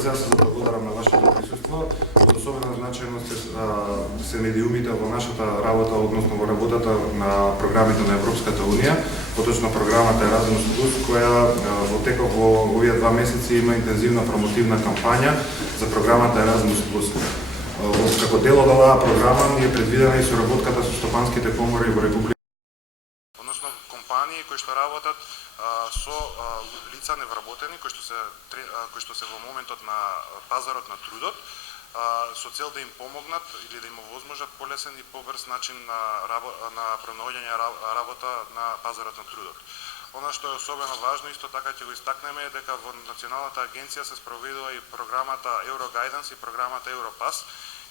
Сега се благодарам на вашето присуство. Од особена значајност се медиумите во нашата работа, односно во работата на програмите на Европската Унија, поточно програмата Erasmus+, која во текот во овие 2 месеци има интензивна промотивна кампања за програмата Erasmus+. Како дел од оваа програма ни е предвидена и соработката со стопанските комори во Република, односно компании кои што работат со лица невработени кои што се во моментот на пазарот на трудот, со цел да им помогнат или да им овозможат полесен и побрз начин на пронаоѓање работа на пазарот на трудот. Она што е особено важно, исто така ќе го истакнеме, е дека во Националната агенција се спроведува и програмата Euroguidance и програмата Europass,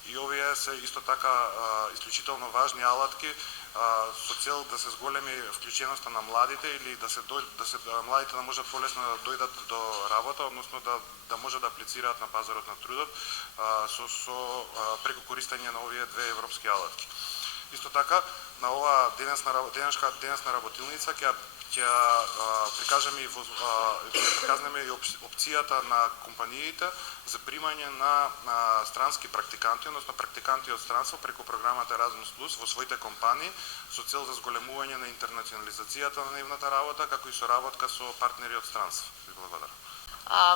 и овие се исто така исклучително важни алатки со цел да се зголеми вклученоста на младите или младите да можат полесно да дојдат до работа, односно да можат да аплицираат на пазарот на трудот преку користење на овие две европски алатки. Исто така, на оваа денешна работилница ќе прикажеме и опцијата на компаниите за примање на странски практиканти, односно практиканти од странство преку програмата Erasmus+ во своите компании со цел за зголемување на интернационализацијата на нивната работа, како и соработка со партнери од странство. Ви благодарам.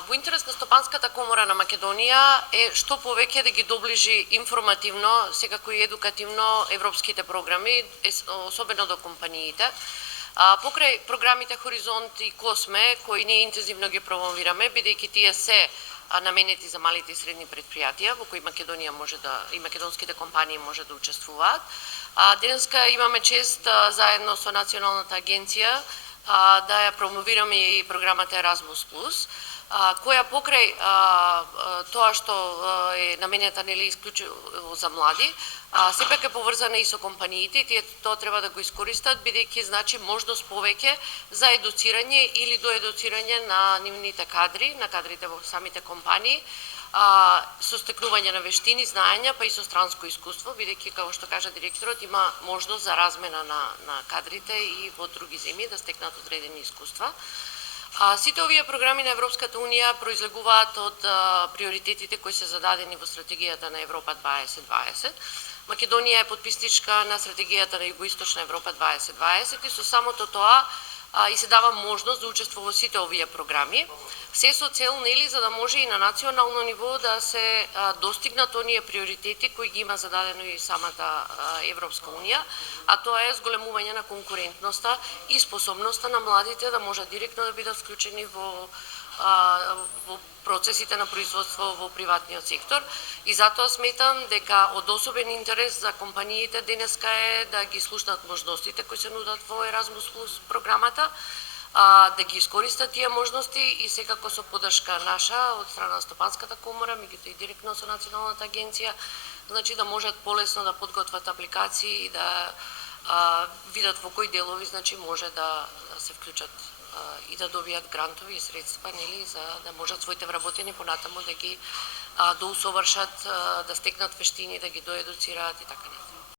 Во интерес на Стопанската комора на Македонија е што повеќе да ги доближи информативно, секако и едукативно европските програми, особено до компаниите. Покрај програмите Хоризонт и Косме, кои ние интензивно ги промовираме, бидејќи тие се наменети за малите и средни предпријатија, во кои Македонија и македонските компании може да учествуваат. Денеска имаме чест заедно со Националната агенција да ја промовираме и програмата Erasmus+, која покрај тоа што е наменета исклучиво за млади, сепак е поврзана и со компаниите, и тие тоа треба да го искористат, бидејќи значи можност повеќе за едуцирање или доедуцирање на нивните кадри, на кадрите во самите компании, со стекнување на вештини, знаења, па и со странско искуство, бидејќи, како што кажа директорот, има можност за размена на кадрите и во други земји да стекнат одредени искуства. Сите овие програми на Европската Унија произлегуваат од приоритетите кои се зададени во стратегијата на Европа 2020. Македонија е потписничка на стратегијата на Југоисточна Европа 2020 и со самото тоа и се дава можност да учествува во сите овие програми. Се со цел, за да може и на национално ниво да се достигнат оние приоритети кои ги има зададено и самата Европска Унија, а тоа е зголемување на конкурентноста и способноста на младите да можат директно да бидат вклучени во процесите на производство во приватниот сектор. И затоа сметам дека од особен интерес за компаниите денеска е да ги слушнат можностите кои се нудат во Erasmus+ програмата, да ги искористат тие можности и секако со поддршка наша од страна на Стопанската комора, меѓутоа и директно со Националната агенција, значи да можат полесно да подготват апликации и да видат во кои делови значи може да се вклучат и да добијат грантови и средства, за да можат своите вработени понатаму да ги доусовршат, да стекнат вештини, да ги доедуцираат и така.